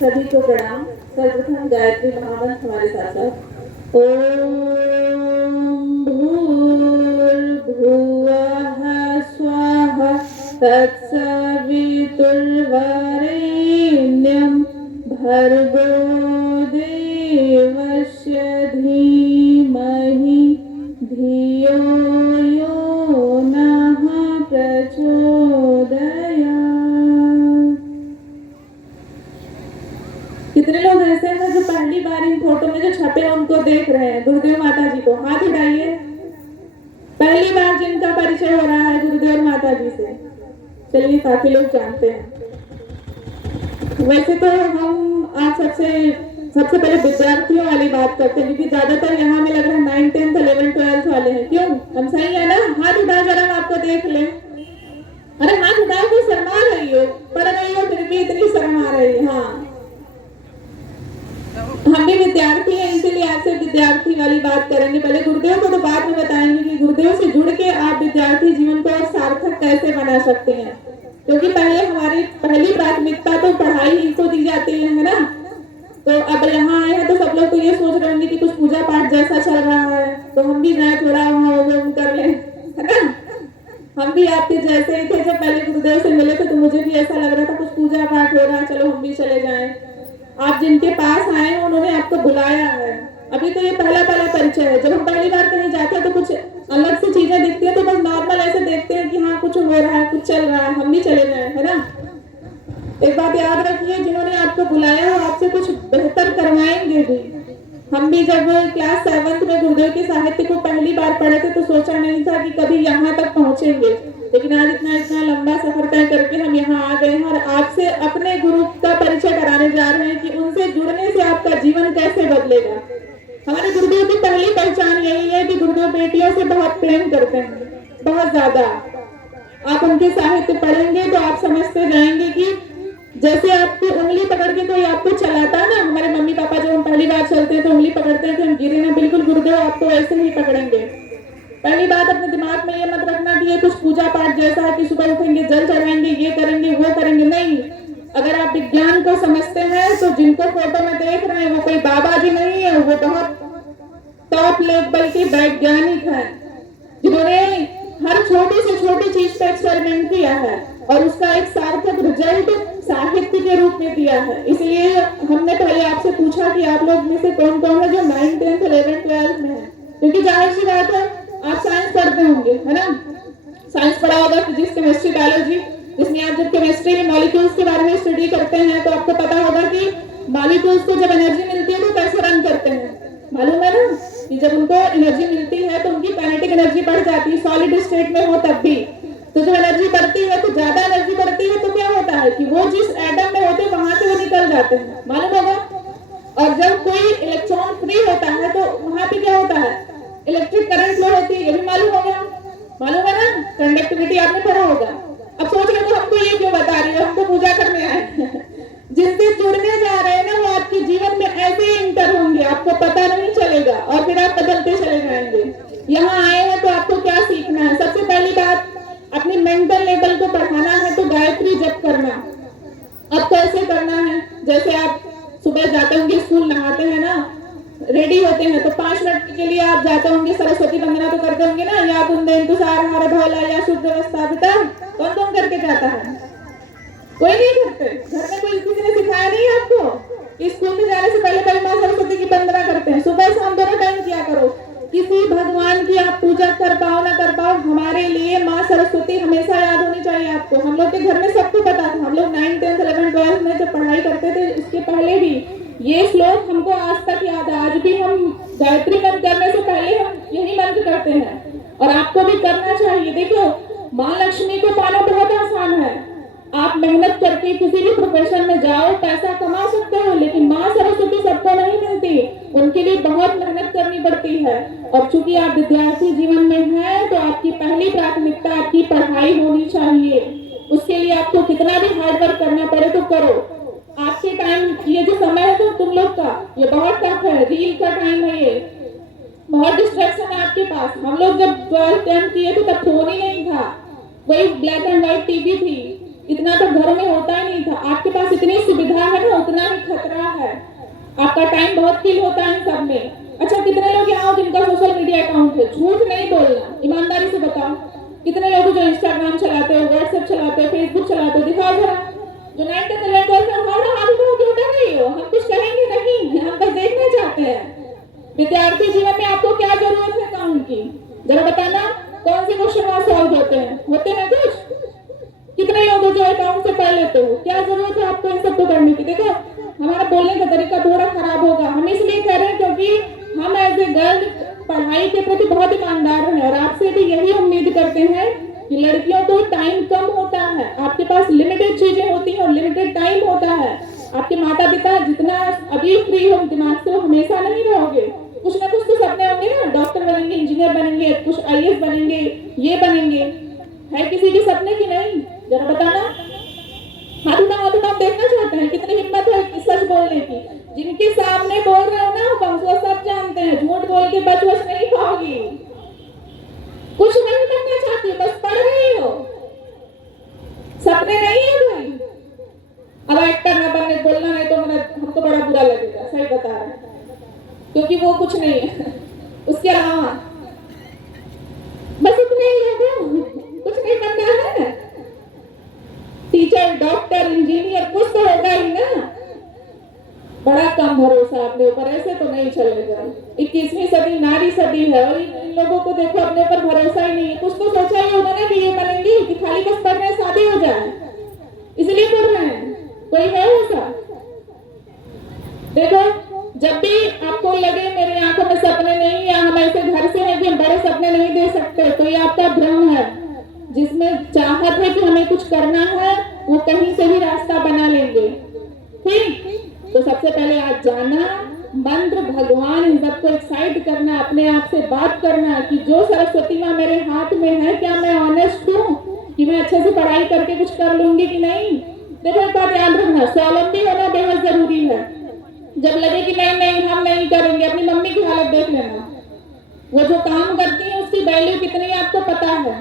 सभी को प्रणाम। सर्वप्रथम गायत्री महामंत्र हमारे साथ साथ। ओम भूर्भुवः स्वाहा तत्सवितुर्वरेण्यं भर्गो देवस्य धीमहि धियो यो नः प्रचोदयात्। कितने लोग ऐसे हैं जो पहली बार इन फोटो में जो छपे हैं उनको देख रहे हैं? गुरुदेव माता जी को हाथ उठाइए। पहली बार जिनका परिचय हो रहा है गुरुदेव माता जी से। चलिए, काफी लोग जानते हैं। वैसे तो हम आज सबसे पहले विद्यार्थियों वाली बात करते हैं, क्योंकि ज्यादातर यहाँ में लग रहा है 9th 10th 11th 12th वाले हैं। क्यों? हम सही है ना? हाथ उठा जरा, हम आपको देख लें। अरे हाथ उठाओ, तो शर्मा रही हो, पढ़ रही हो फिर भी इतनी शर्मा रही। हाँ, हम भी विद्यार्थी हैं, इसीलिए आपसे विद्यार्थी वाली बात करेंगे। पहले गुरुदेव को तो बाद में बताएंगे कि गुरुदेव से जुड़ के आप विद्यार्थी जीवन को और सार्थक कैसे बना सकते हैं, क्योंकि पहले हमारी पहली प्राथमिकता तो पढ़ाई ही को दी जाती है ना। तो अब यहाँ आए हैं तो सब लोग तो ये सोच रहे होंगे कि कुछ पूजा पाठ जैसा चल रहा है तो हम भी जाए थोड़ा वहाँ कर लें, है ना। हम भी आपके जैसे ही थे, जब पहले गुरुदेव से मिले थे तो मुझे भी ऐसा लग रहा था कुछ पूजा पाठ हो रहा है, चलो हम भी चले जाएं। आप जिनके पास आए हैं उन्होंने आपको बुलाया है। अभी तो ये पहला परिचय है। जब हम पहली बार कहीं जाते हैं तो कुछ अलग सी चीजें दिखती है, तो बस नॉर्मल ऐसे देखते हैं कि हाँ कुछ हो रहा है, कुछ चल रहा है, हम भी चले जाए, है ना। एक बात याद रखिए, जिन्होंने आपको बुलाया वो आपसे कुछ बेहतर करवाएंगे भी। हम भी जब क्लास 7th में गुरुदेव के साहित्य को पहली बार पढ़े थे तो सोचा नहीं था कि कभी यहाँ तक पहुंचेंगे, लेकिन आज इतना लंबा सफर तय करके हम यहाँ आ गए हैं और आपसे अपने गुरु का परिचय कराने जा रहे हैं कि उनसे जुड़ने से आपका जीवन कैसे बदलेगा। हमारे गुरुदेव की पहली पहचान यही है कि गुरुदेव बेटियों से बहुत प्रेम करते हैं, बहुत ज्यादा। आप उनके साहित्य पढ़ेंगे तो आप समझते जाएंगे कि जैसे आपकी उंगली पकड़ के कोई आपको चलाता है ना, हमारे मम्मी पापा जब हम पहली बार चलते हैं तो उंगली पकड़ते हैं कि हम गिरे ना, बिल्कुल गुरुदेव आपको ऐसे ही पकड़ेंगे। पहली बात अपने दिमाग में ये मत रखना कि ये कुछ पूजा पाठ जैसा है कि सुबह उठेंगे जल चढ़ाएंगे, ये करेंगे वो करेंगे। नहीं, अगर आप विज्ञान को समझते हैं तो जिनको फोटो में देख रहे हैं वो कोई बाबा जी नहीं है, वो बहुत टॉप लेवल के वैज्ञानिक हैं जिन्होंने हर छोटी से छोटी चीज पे एक्सपेरिमेंट किया है और उसका एक सार्थक रिजल्ट साहित्य के रूप में दिया है। इसलिए हमने पहले आपसे पूछा कि आप लोग में से कौन कौन है जो 9th 10th 11th 12th में है, क्योंकि जाहिर सी बात है आप साइंस पढ़ते होंगे, है ना। साइंस पढ़ा होगा, फिजिक्स केमिस्ट्री बायोलॉजी, जिसमें आप जब केमिस्ट्री में मॉलिक्यूल्स के बारे में स्टडी करते हैं तो आपको पता होगा कि मॉलिक्यूल्स को जब एनर्जी मिलती है तो कैसे रन करते हैं, मालूम है ना। कि जब उनको एनर्जी मिलती है तो उनकी काइनेटिक एनर्जी बढ़ जाती है, सॉलिड स्टेट में हो तब भी। तो जब एनर्जी बढ़ती है तो ज्यादा एनर्जी बढ़ती है तो क्या होता है कि वो जिस एटम में होते हैं वहां से वो निकल जाते हैं, मालूम होगा। और जब कोई इलेक्ट्रॉन फ्री होता है तो वहां पे क्या होता है, इलेक्ट्रिक करंट फ्लो होती है, ये भी मालूम होगा, मालूम है ना। कंडक्टिविटी आपने पढ़ा होगा। अब सोच रहे हो हमको ये क्यों बता रही हो, हमको पूजा करने आए जिससे जुड़ने जा रहे हैं ना वो आपके जीवन में ऐसे ही इंटर होंगे, आपको पता नहीं चलेगा और फिर आप बदलते चले जाएंगे। यहाँ आए हैं तो आपको क्या सीखना है? सबसे पहली बात, अपनी मेंटल लेवल को बढ़ाना है तो गायत्री जप करना। अब कैसे करना है? जैसे आप सुबह जाते होंगे स्कूल, नहाते हैं ना, रेडी होते हैं तो 5 मिनट के लिए आप जाते होंगे, सरस्वती वंदना तो करते होंगे ना, या कुंदेंतु सारहार भौला या शुद्ध व्यवस्थापिता, कौन कौन करके जाता है? कोई नहीं करते। घर में कोई किसी ने सिखाया नहीं आपको? स्कूल में जाने से पहले माँ सरस्वती की वंदना करते हैं, सुबह शाम दोनों टाइम किया करो। किसी भगवान की आप पूजा कर पाओ ना कर पाओ, हमारे लिए माँ सरस्वती हमेशा याद होनी चाहिए आपको। हम लोग के घर में सबको पता था, हम लोग 9th 10th 11th 12th में जब पढ़ाई करते थे उसके पहले भी ये श्लोक हमको आज तक याद है। आज भी हम गायत्री मंत्र करने से पहले हम यही मंत्र करते हैं और आपको भी करना चाहिए। देखो, माँ लक्ष्मी को पाना बहुत आसान है। आप मेहनत करके किसी भी प्रोफेशन में जाओ, पैसा कमा सकते हो, लेकिन माँ सरस्वती सबको नहीं मिलती, उनके लिए बहुत मेहनत करनी पड़ती है। और चूंकि आप विद्यार्थी जीवन में हैं तो आपकी पहली प्राथमिकता आपकी पढ़ाई होनी चाहिए। उसके लिए आपको कितना भी हार्डवर्क करना पड़े तो करो। आपके टाइम, ये जो समय है तो तुम लोग का ये बहुत टफ है, रील का टाइम है, ये बहुत डिस्ट्रैक्शन है आपके पास। हम लोग जब 12th 10th किए थे तब फोन ही नहीं था, वही ब्लैक एंड व्हाइट टीवी थी, इतना तो घर में होता ही नहीं था। आपके पास इतनी सुविधा है ना, उतना ही है, आपका टाइम बहुत किल होता है इन सब में। अच्छा, कितने लोग यहाँ जिनका सोशल मीडिया अकाउंट है? झूठ नहीं बोलना, ईमानदारी से बताओ। कितने लोग जो इंस्टाग्राम चलाते हो, व्हाट्सएप चलाते हो, फेसबुक चलाते हो? दिखाओ जरा। जो 9th 11th 12th में हमारा हाथ उठाओ, क्यों उठा रही हो? हम कुछ कहेंगे नहीं, हम बस देखना चाहते हैं विद्यार्थी जीवन में आपको क्या जरूरत है अकाउंट की। जरा बताना, कौन से क्वेश्चन वहां सॉल्व होते हैं कुछ? कितने लोग जो अकाउंट से पढ़ लेते हो? क्या जरूरत है आपको इन सबको करने की? देखो, हमारा बोलने का तरीका थोड़ा खराब होगा, हम इसलिए कह रहे हैं क्योंकि हम एज ए गर्ल पढ़ाई के प्रति बहुत ईमानदार हैं और आपसे भी यही उम्मीद करते हैं कि लड़कियों को टाइम कम होता है, आपके पास लिमिटेड चीजें होती हैं और लिमिटेड टाइम होता है। आपके माता पिता जितना अभी फ्री हो दिमाग से, वो हमेशा नहीं रहोगे। कुछ ना कुछ तो सपने होंगे ना, डॉक्टर बनेंगे, इंजीनियर बनेंगे, कुछ आईएएस बनेंगे, ये बनेंगे। है किसी के सपने की नहीं? जरा बताना, हाथ उठाओ, देखना चाहते हैं कितनी हिम्मत है सच बोलने की। जिनके सामने बोल रहे हो ना, वो सब जानते हैं, झूठ बोल के बच नहीं पाओगी। कुछ नहीं बनना चाहती, बस पढ़ रही हो, सपने नहीं है भाई। अब एक्टर न बनने बोलना नहीं तो हमको बड़ा बुरा लगेगा, सही बता रहे हैं, क्योंकि वो कुछ नहीं है। उसके अलावा बस इतने ही है, कुछ नहीं बनना है। टीचर, डॉक्टर, इंजीनियर कुछ तो होगा ही ना। बड़ा कम भरोसा अपने ऊपर, ऐसे तो नहीं चलेगा। 21वीं सदी नारी सदी है और इन लोगों को देखो अपने ऊपर भरोसा ही नहीं है। कुछ तो सोचा ही होगा ना कि ये बनेंगी, कि खाली बस पढ़ रहे शादी हो जाए इसलिए पढ़ रहे हैं। कोई है ऐसा? देखो, जब भी आपको लगे मेरी आंखों में सपने नहीं, या हम ऐसे घर से हैं कि हम बड़े सपने नहीं दे सकते, तो ये आपका भ्रम है। जिसमें चाहत है कि हमें कुछ करना है, वो कहीं से भी रास्ता बना लेंगे। ठीक, तो सबसे पहले आज जाना, मंत्र, भगवान, इन सबको एक्साइट करना, अपने आप से बात करना कि जो सरस्वती माँ मेरे हाथ में है, क्या मैं ऑनेस्ट हूँ कि मैं अच्छे से पढ़ाई करके कुछ कर लूंगी कि नहीं। देखो, एक बात याद रखना, स्वावलंबी होना बेहद जरूरी है। जब लगे कि नहीं हम नहीं करेंगे, अपनी मम्मी की हालत देख लेना। वो जो काम करती है उसकी वैल्यू कितनी आपको पता है।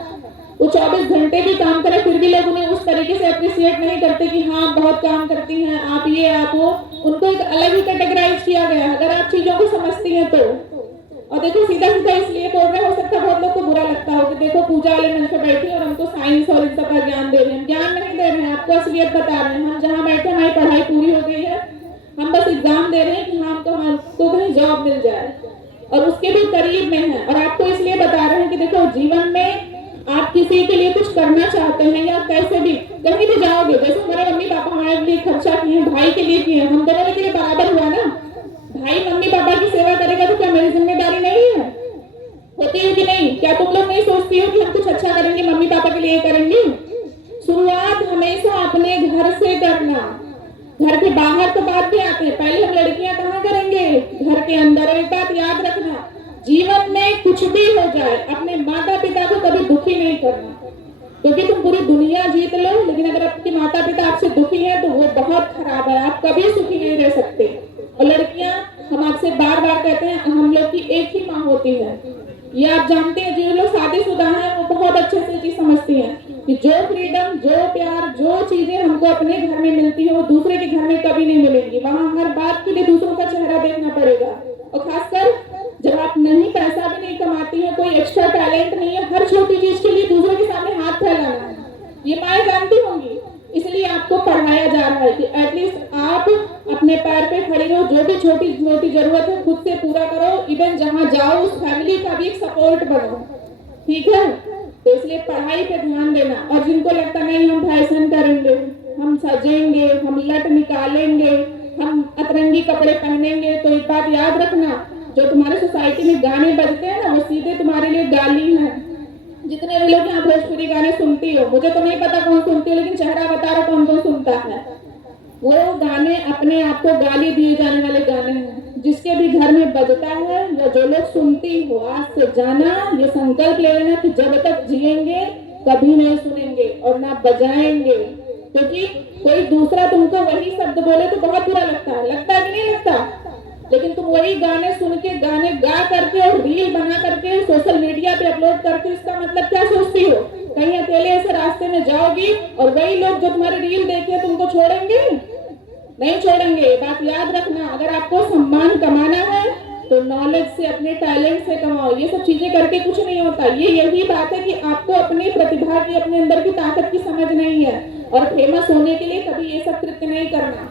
वो 24 घंटे भी काम करे, फिर भी लोग उन्हें उस तरीके से अप्रिशिएट नहीं करते कि हाँ बहुत काम करती हैं आप, ये आप वो। उनको एक अलग ही कैटेगराइज किया गया है, अगर आप चीजों को समझती हैं तो। और देखो, सीधा इसलिए बोल रहे, हो सकता है बहुत लोग को बुरा लगता हो कि देखो पूजा वाले मंच पर बैठी और हमको साइंस और इन सब का ज्ञान दे रहे हैं। ज्ञान नहीं दे रहे हैं, आपको असलियत बता रहे हैं। हम जहाँ बैठे, हमारी पढ़ाई पूरी हो गई है, हम बस एग्जाम दे रहे हैं कि हाँ हमको कहीं जॉब मिल जाए, और उसके भी करीब में है। और आपको इसलिए बता रहे हैं कि देखो, जीवन में आप किसी के लिए कुछ करना चाहते हैं या कैसे भी कहीं भी जाओगे, जैसे हमारे मम्मी पापा हमारे लिए खर्चा किए, भाई के लिए किए, हम दोनों के लिए बराबर हुआ ना। भाई मम्मी पापा की सेवा करेगा तो क्या मेरी जिम्मेदारी नहीं है? होती है कि नहीं? क्या तुम लोग नहीं सोचती हो कि हम कुछ अच्छा करेंगे, मम्मी पापा के लिए करेंगे? शुरुआत हमेशा अपने घर से करना। घर के बाहर तो बात भी आते हैं, पहले हम लड़कियां कहाँ करेंगे? घर के अंदर। एक बात याद रखना, जीवन में कुछ भी हो जाए, अपने माता पिता को कभी दुखी नहीं करना, क्योंकि तुम पूरी दुनिया जीत लो, लेकिन अगर आपके माता पिता आपसे दुखी है तो वो बहुत खराब है, आप कभी सुखी नहीं रह सकते। और लड़कियां, हम आपसे बार बार कहते हैं, हम लोग की एक ही माँ होती है, ये आप जानते हैं। जो लोग शादीशुदा हैं वो बहुत अच्छे से चीज समझती हैं कि जो फ्रीडम, जो प्यार, जो चीजें हमको अपने घर में मिलती है वो दूसरे के घर में कभी नहीं मिलेंगी। वहाँ हर बात के लिए दूसरों का चेहरा देखना पड़ेगा, और खासकर जब आप नहीं पैसा भी नहीं कमाती है, कोई एक्स्ट्रा टैलेंट नहीं है, हर छोटी चीज के लिए दूसरे के सामने हाथ फैलाना है, ये माएं जानती होंगी। इसलिए आपको पढ़ाया जा रहा है कि एटलीस्ट आप अपने पैर पे खड़े रहो, जो भी छोटी मोटी जरूरत है खुद से पूरा करो, इवन जहाँ जाओ उस फैमिली का भी एक सपोर्ट बनो, ठीक है? तो इसलिए पढ़ाई पे ध्यान देना। और जिनको लगता नहीं हम फैशन करेंगे, हम सजेंगे, हम लट निकालेंगे, हम अतरंगी कपड़े पहनेंगे, तो एक बात याद रखना, जो तुम्हारे सोसाइटी में गाने बजते हैं ना, वो सीधे तुम्हारे लिए गाली है। जितने भी लोग यहाँ भोजपुरी गाने सुनती हो, मुझे तो नहीं पता कौन सुनती हो, लेकिन चेहरा बता रहा कौन कौन सुनता है। वो गाने अपने आप को गाली दिए जाने वाले गाने हैं। जिसके भी घर में बजता है या जो लोग सुनती हो, आज से जाना, ये संकल्प ले लेना कि जब तक जिएंगे कभी नहीं सुनेंगे और ना बजाएंगे, क्योंकि कोई दूसरा तुमको वही शब्द बोले तो बहुत बुरा लगता है कि नहीं लगता? लेकिन तुम वही गाने सुन के, गाने गा करके और रील बना करके सोशल मीडिया पे अपलोड करके, इसका मतलब क्या सोचती हो? कहीं अकेले ऐसे रास्ते में जाओगी और वही लोग जो तुम्हारी रील देखे तुमको छोड़ेंगे? नहीं छोड़ेंगे। बात याद रखना, अगर आपको सम्मान कमाना है तो नॉलेज से, अपने टैलेंट से कमाओ। ये सब चीजें करके कुछ नहीं होता। ये यही बात है कि आपको अपनी प्रतिभा की, अपने अंदर की ताकत की समझ नहीं है, और फेमस होने के लिए कभी ये सब कृत्य नहीं करना,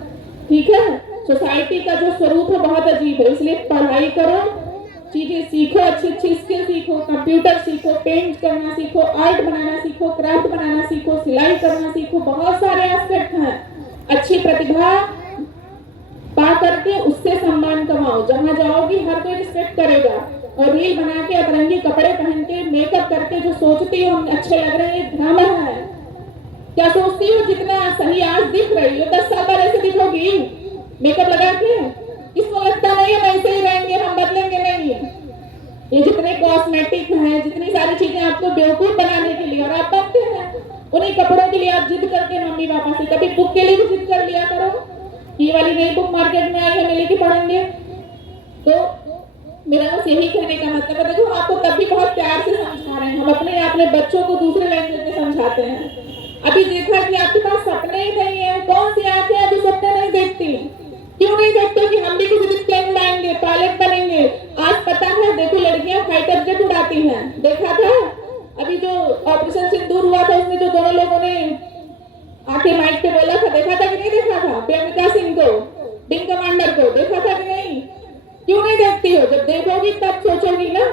ठीक है। सोसाइटी का जो स्वरूप है बहुत अजीब है, इसलिए पढ़ाई करो, चीजें सीखो, अच्छी अच्छी स्किल सीखो, कंप्यूटर सीखो, पेंट करना सीखो, आर्ट बनाना सीखो, क्राफ्ट बनाना सीखो, सिलाई करना सीखो। बहुत सारे एस्पेक्ट हैं। अच्छी प्रतिभा पा करके उससे सम्मान कमाओ। जहां जाओगी हर कोई रिस्पेक्ट करेगा। और रील बना के, अतरंगी कपड़े पहन के, मेकअप करके जो सोचती हो हम अच्छे लग रहे हैं, ये भ्रम है। क्या सोचती हो जितना सही आज दिख रही हो, 10 साल बाद ऐसे दिखोगी मेकअप लगा के? किसको लगता नहीं है वैसे ही रहेंगे, हम बदलेंगे नहीं। ये जितने कॉस्मेटिक हैं, जितनी सारी चीजें आपको बेवकूफ बनाने के लिए, और आप बनते हैं उन्हीं कपड़ों के लिए। आप जिद करके मम्मी पापा से, कभी बुक के लिए भी जिद कर लिया करो, ये वाली नई बुक मार्केट में आई है, लेके पढ़ेंगे। तो मेरा बस यही कहने का मतलब है, देखो आपको तब भी बहुत प्यार से समझा रहे हैं हम, अपने बच्चों को दूसरे लैंग्वेज में समझाते हैं। अभी देखा कि आपके पास सपने ही नहीं है। कौन सी आंखें हैं जो सपने नहीं देखती? क्यों नहीं देखते कि हम भी किसी दिन प्लेन उड़ाएंगे, पायलट बनेंगे? आज पता है, देखो लड़कियां फाइटर जेट उड़ाती हैं। देखा था अभी जो ऑपरेशन सिंदूर हुआ था, उसमें जो दोनों लोगों ने आके माइक पे बोला था, देखा था कि नहीं देखा था? प्रेमिका सिंह को, विंग कमांडर को, देखा था कि नहीं? क्यों नहीं देखती हो? जब देखोगी तब सोचोगी ना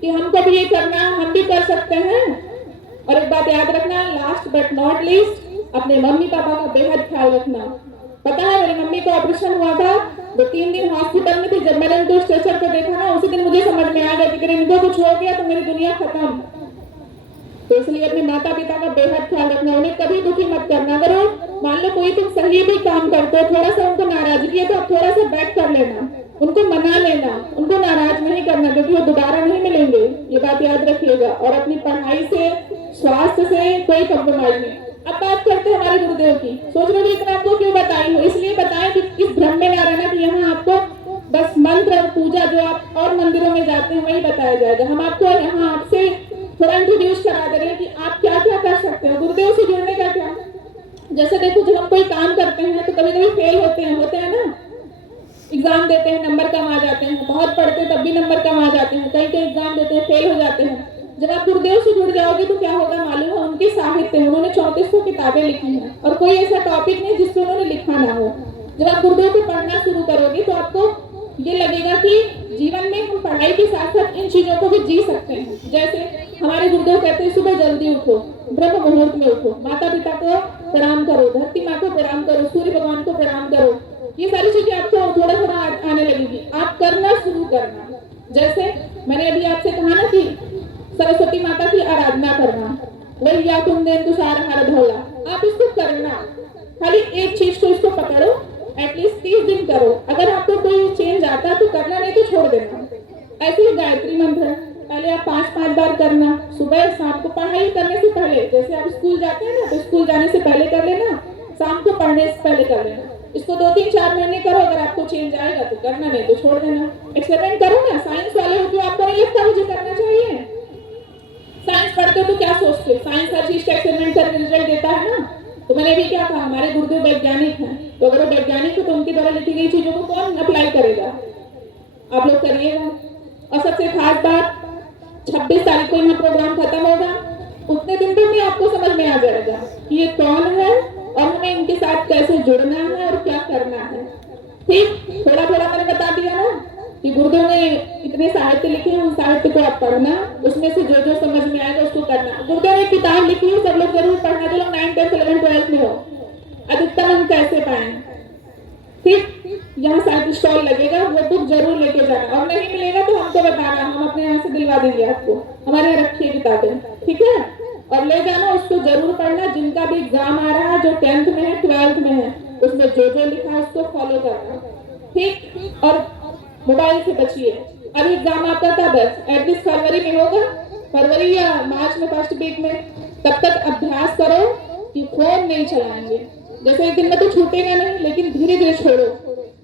कि हमको भी ये करना है, हम भी कर सकते हैं। और एक बात याद रखना, लास्ट बट नॉट लीस्ट, अपने मम्मी पापा का बेहद ख्याल रखना। पता है मेरी मम्मी को ऑपरेशन हुआ था, वो 3 दिन हॉस्पिटल में थी। जब मैंने उनको स्ट्रेचर पे देखा ना, उसी दिन मुझे समझ में आ गया कि अगर इनको कुछ हो गया तो मेरी दुनिया खत्म। तो इसलिए अपने माता पिता का बेहद ख्याल रखना, उन्हें कभी दुखी मत करना। करो मान लो कोई तुम सही भी काम करते हो, थोड़ा सा उनको नाराजगी है तो आप थोड़ा सा बैक कर लेना, उनको मना लेना, उनको नाराज नहीं करना, क्योंकि वो दोबारा नहीं मिलेंगे। ये बात याद रखिएगा। और अपनी पढ़ाई से, स्वास्थ्य से कोई कॉम्प्रोमाइज नहीं। अब बात करते हैं हमारे गुरुदेव की। सोच रहे हो इतना आपको क्यों बताई हो? इसलिए बताएं कि इस भ्रम में ना रहना कि यहाँ आपको बस मंत्र और पूजा जो आप और मंदिरों में जाते हैं वही बताया जाएगा। हम आपको यहाँ आपसे थोड़ा इंट्रोड्यूस करा दे रहे हैं कि आप क्या क्या कर सकते हो। गुरुदेव से जुड़ने का क्या, जैसे देखो जब हम कोई काम करते हैं तो कभी कभी फेल होते हैं ना, एग्जाम देते हैं नंबर कम आ जाते हैं, बहुत पढ़ते हैं तब भी नंबर कम आ जाते हैं, कई एग्जाम देते हैं फेल हो जाते हैं। जब आप गुरुदेव से जुड़ जाओगे तो क्या होगा मालूम है? उनके साहित्य, उन्होंने 3400 किताबें लिखी हैं और कोई ऐसा टॉपिक नहीं जिसको उन्होंने लिखा ना हो। जब आप गुरुदेव को पढ़ना शुरू करोगे तो आपको ये लगेगा कि जीवन में हम पढ़ाई के साथ साथ इन चीजों को भी जी सकते हैं। जैसे हमारे गुरुदेव कहते हैं सुबह जल्दी उठो, ब्रह्म मुहूर्त में उठो, माता पिता को प्रणाम करो, धरती माँ को प्रणाम करो, सूर्य भगवान को प्रणाम करो। ये सारी चीजें आपको थोड़ा थोड़ा आने लगेगी, आप करना शुरू करना। जैसे मैंने अभी आपसे कहा ना कि सरस्वती माता की आराधना करना, वही या तुम देन तुषार हार भोला, आप इसको करना। खाली एक चीज को इसको पकड़ो, एटलीस्ट 30 दिन करो। अगर आपको कोई चेंज आता है तो करना, नहीं तो छोड़ देना। ऐसे ही गायत्री मंत्र है, पहले आप 5-5 बार करना, सुबह शाम को। पढ़ाई करने से पहले, जैसे आप स्कूल जाते हैं ना, तो स्कूल जाने से पहले कर लेना, शाम को पढ़ने से पहले कर लेना। इसको 2-3-4 महीने करो, अगर आपको चेंज आएगा तो करना, नहीं तो छोड़ देना। एक्सपेरिमेंट करो ना। साइंस वाले हो तो आपको नहीं लगता मुझे करना चाहिए? साइंस पढ़ते हो तो क्या सोचते हो? साइंस हर चीज का एक्सपेरिमेंट करके रिजल्ट देता है ना। तो मैंने भी क्या कहा, हमारे गुरुदेव वैज्ञानिक हैं, तो अगर वो वैज्ञानिक है तो उनके द्वारा लिखी गई चीजों को कौन अप्लाई करेगा? आप लोग करिएगा। और सबसे खास बात, 26 तारीख को यहाँ प्रोग्राम खत्म होगा, उतने दिन तक भी आपको समझ में आ जाएगा कि ये कौन है और हमें इनके साथ कैसे जुड़ना है और क्या करना है। ठीक, थोड़ा थोड़ा मैंने बता दिया ना कि गुरुदेव ने इतने साहित्य लिखे हैं, उन साहित्य को आप पढ़ना, उसमें से जो जो समझ में आएगा उसको करना। गुरुदेव ने किताब लिखी है, सब लोग जरूर पढ़ना, जो लोग 9, 10, 11, 12 में हो। अधिकतम हम कैसे पाए? ठीक, यहाँ साहित्य स्टॉल लगेगा, वो बुक जरूर लेके जाना, और नहीं मिलेगा तो हमको बताना, हम अपने यहाँ से दिलवा देंगे आपको। हमारे यहाँ रखिए किताबें, ठीक है? और ले जाना, उसको जरूर पढ़ना। जिनका भी एग्जाम आ रहा है, जो 10th में है, 12th में है, उसमें जो जो लिखा है उसको फॉलो करना। ठीक, और मोबाइल से बचिए। अभी एग्जाम आपका कब है? एटलीस्ट फरवरी में होगा, फरवरी या मार्च में, फर्स्ट वीक में। तब तक अभ्यास करो कि फोन नहीं चलाएंगे। जैसे एक दिन में तो छूटेगा नहीं, लेकिन धीरे धीरे छोड़ो।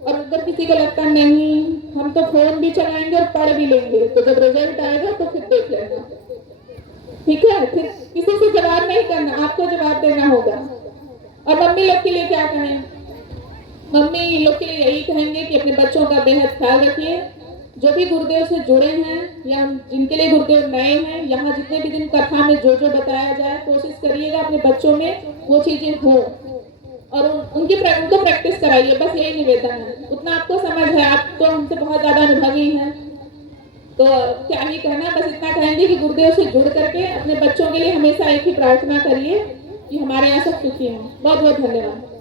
और अगर किसी को लगता नहीं हम तो फोन भी चलाएंगे और पढ़ भी लेंगे, तो जब रिजल्ट आएगा तो फिर देख लेना, ठीक है? फिर किसी से जवाब नहीं करना, आपको जवाब देना होगा। और मम्मी लोग के लिए क्या कहें, मम्मी इन लोग के लिए यही कहेंगे कि अपने बच्चों का बेहद ख्याल रखिए। जो भी गुरुदेव से जुड़े हैं या जिनके लिए गुरुदेव नए हैं, यहाँ जितने भी दिन कथा में जो बताया जाए, कोशिश करिएगा अपने बच्चों में वो चीजें हो और उनको प्रैक्टिस कराइए। बस यही निवेदन है। उतना आपको समझ है, आप तो हमसे बहुत ज्यादा अनुभवी हैं, तो क्या ही कहना, बस इतना कहेंगे कि गुरुदेव से जुड़ करके अपने बच्चों के लिए हमेशा एक ही प्रार्थना करिए कि हमारे यहाँ सब सुखी हों। बहुत बहुत धन्यवाद।